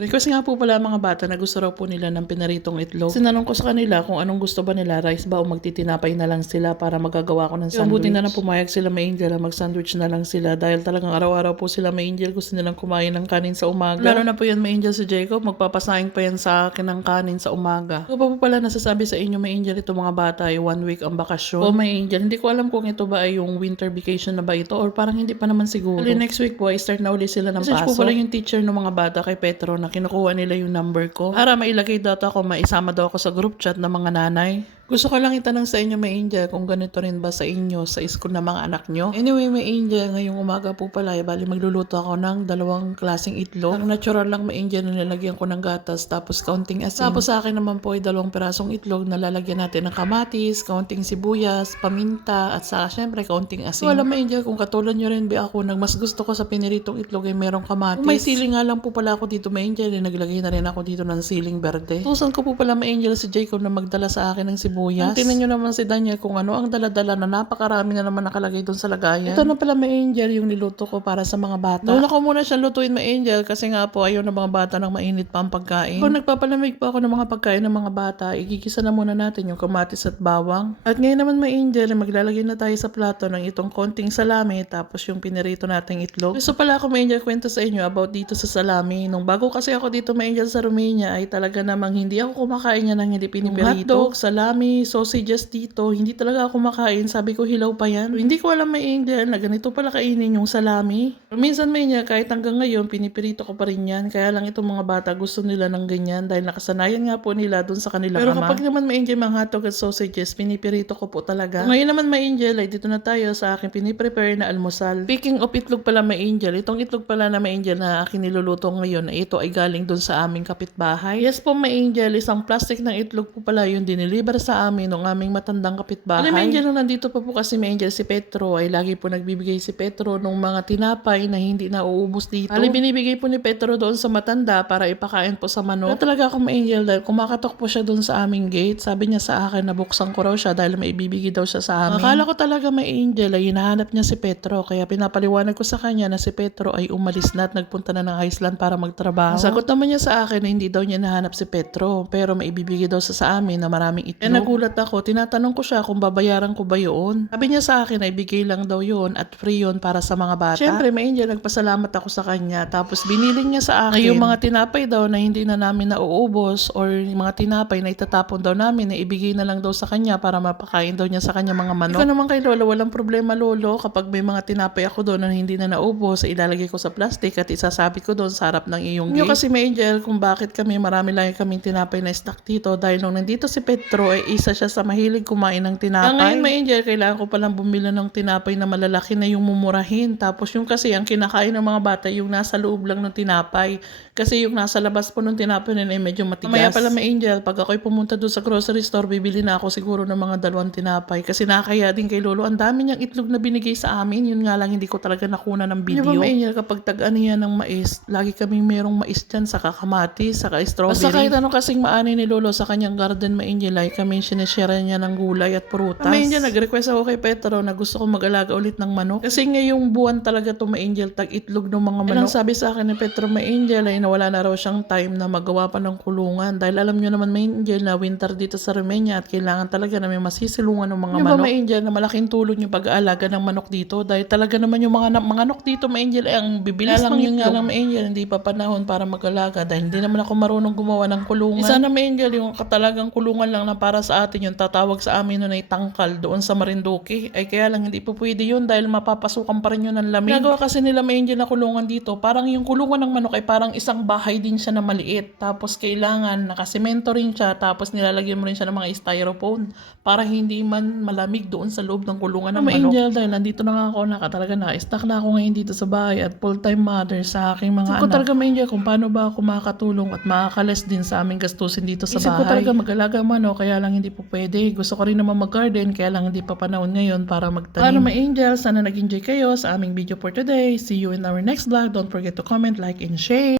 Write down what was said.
Request nga po pala mga bata na gusto raw po nila ng pinaritong itlog. Sinanong ko sa kanila kung anong gusto ba nila, rice ba o magtitinapay na lang sila para magagawa ko ng sandwich. Yung buti na lang pumayag sila may Angel na mag-sandwich na lang sila dahil talagang araw-araw po sila may Angel gusto nilang kumain ng kanin sa umaga. Lalo na po yan may Angel si Jacob, magpapasaing pa yan sa akin ng kanin sa umaga. So pa po pala nasasabi sa inyo may Angel ito mga bata ay 1 week ang bakasyon. O may Angel, hindi ko alam kung ito ba ay yung winter vacation na ba ito or parang hindi pa naman siguro. Kasi next week po ay start na uli sila ng pasok. Message po pala yung teacher ng mga bata kay Petro na kinukuha nila yung number ko para mailagay data ko, maisama daw ako sa group chat ng mga nanay. Gusto ko lang itanong sa inyo, may Angel, kung ganito rin ba sa inyo, sa school ng mga anak nyo? Anyway, may Angel, ngayong umaga po pala, bali magluluto ako ng 2 klaseng itlog. Ang natural lang, may Angel, na nilagyan ko ng gatas, tapos kaunting asin. Tapos sa akin naman po ay 2 pirasong itlog na lalagyan natin ng kamatis, kaunting sibuyas, paminta, at saka syempre kaunting asin. So alam, may Angel, kung katulad nyo rin ba ako, mas gusto ko sa piniritong itlog ay merong kamatis. Kung may siling nga lang po pala ako dito, may Angel, naglagay na rin ako dito ng siling berde. Tusan ko po pala, may Angel, si Jacob na magdala sa akin ng sibuyas. Tingnan nyo naman si Daniel kung ano ang dala-dala na napakarami na naman nakalagay doon sa lagayan. Ito na pala may Angel yung niluto ko para sa mga bata. Doon ako muna siya lutuin may Angel kasi nga po ayaw ng mga bata ng mainit pa ang pagkain. Kung nagpapalamig pa ako ng mga pagkain ng mga bata, igigisa na muna natin yung kamatis at bawang. At ngayon naman may Angel, maglalagay na tayo sa plato ng itong konting salami tapos yung pinirito nating itlog. Gusto pala ako may Angel kwento sa inyo about dito sa salami. Nung bago kasi ako dito may Angel sa Romania ay talaga namang hindi ako kumakain niya ng hindi pinipirito. Hotdog, salami, sausages dito, hindi talaga ako makain. Sabi ko, hilaw pa yan. Hindi ko alam may Angel na ganito pala kainin yung salami. Pero minsan may niya, kahit hanggang ngayon, pinipirito ko pa rin yan. Kaya lang itong mga bata gusto nila ng ganyan dahil nakasanayan nga po nila dun sa kanilang ama. Pero kapag naman may Angel mga hotdog at sausages, pinipirito ko po talaga. Ngayon naman may Angel, ay dito na tayo sa aking piniprepare na almusal. Speaking of itlog pala may Angel, itong itlog pala na may Angel na aking niluluto ngayon, ay ito ay galing dun sa aming kapitbahay. Yes po may Angel, isang plastic ng itlog po pala yung diniliver sa amin ng aming matandang kapitbahay. Alam mo Angel, nung nandito pa po kasi may Angel si Petro, ay lagi po nagbibigay si Petro ng mga tinapay na hindi na uubos dito. Ali binibigay po ni Petro doon sa matanda para ipakain po sa manok. Kaya talaga ako may Angel dahil kumakatok po siya doon sa aming gate. Sabi niya sa akin na buksan ko raw siya dahil may ibibigay daw siya sa amin. Akala ko talaga may Angel ay hinahanap niya si Petro kaya pinapaliwanag ko sa kanya na si Petro ay umalis na at nagpunta na ng Iceland para magtrabaho. Sagot naman niya sa akin na hindi daw niya nahanap si Petro pero may ibibigay daw sa amin na maraming itlog. Kaya nagulat ako, tinatanong ko siya kung babayaran ko ba yun. Sabi niya sa akin ay bigay lang daw yun at free yun para sa mga bata. Siyempre may Angel, nagpasalamat ako sa kanya tapos biniling niya sa akin na yung mga tinapay daw na hindi na namin nauubos or yung mga tinapay na itatapon daw namin na ibigay na lang daw sa kanya para mapakain daw niya sa kanya mga manok. Ikaw naman kay Lolo, walang problema Lolo kapag may mga tinapay ako doon na hindi na naubos, ilalagay ko sa plastic at isasabi ko doon sa harap ng iyong gate. Kasi may Angel kung bakit kami marami lang kaming tinapay na stock dito dahil nung nandito si Petro ay isa siya sa mahilig kumain ng tinapay. Ngayon may Angel, kailangan ko palang bumili ng tinapay na malalaki na yung mumurahin. Tapos yung kasi ang kinakain ng mga bata yung nasa loob lang ng tinapay. Kasi yung nasa labas po ng tinapay na ay medyo matigas. Mamaya pala may Angel, pag ako'y pumunta doon sa grocery store, bibili na ako siguro ng mga 2 tinapay. Kasi nakakaya din kay Lolo. Ang dami niyang itlog na binigay sa amin. Yun nga lang hindi ko talaga nakuna ng video. Diba may Angel, kapag tag-ano yan ng mais, lagi kaming merong mais dyan, saka kamatis, saka strawberry. Basta kahit ano kasing maani ni Lolo sa kanyang garden may Angel, ay kami sinishare niya ng gulay at prutas. May Angel, nag-request ako kay Petro na gusto ko mag-alaga ulit ng manok. Kasi ngayong buwan talaga to may Angel, tag-itlog ng mga manok. Ang sabi sa akin ni Petro may Angel ay nawala na raw siyang time na magawa pa ng kulungan. Dahil alam nyo naman may Angel na winter dito sa Romania at kailangan talaga na may masisilungan ng mga manok. Ba may Angel na malaking tulong yung pag-aalaga ng manok dito dahil talaga naman yung mga manok dito may Angel ay ang bibilis lang yun nga lang may Angel, hindi pa panahon para mag-alaga dahil hindi naman ako marunong gumawa ng kulungan. Isa na may Angel yung katalagang kulungan lang na para sa atin yung tatawag sa amin nun ay tangkal doon sa Marinduque. Ay kaya lang hindi po pwede yun dahil mapapasukan pa rin yun ng lamig. Nagawa kasi nila may Angel na kulungan dito. Parang yung kulungan ng manok ay parang isang bahay din siya na maliit. Tapos kailangan nakasemento rin siya. Tapos nilalagyan mo rin siya ng mga styrofoam para hindi man malamig doon sa loob ng kulungan ng manok. Angel, dahil nandito na nga ako, talaga na-stuck na ako ngayon dito sa bahay at full-time mother sa aking mga anak. Ko talaga may Angel kung paano ba ako makakatulong at makakalas din sa aming gastusin dito sa bahay. Isip ko talaga mag-alaga manok kaya lang hindi po pwede. Gusto ko rin naman mag-garden kaya lang hindi pa panahon ngayon para magtanim. Paano may Angel, sana nag-enjoy kayo sa aming video for today. See you in our next vlog. Don't forget to comment, like, and share.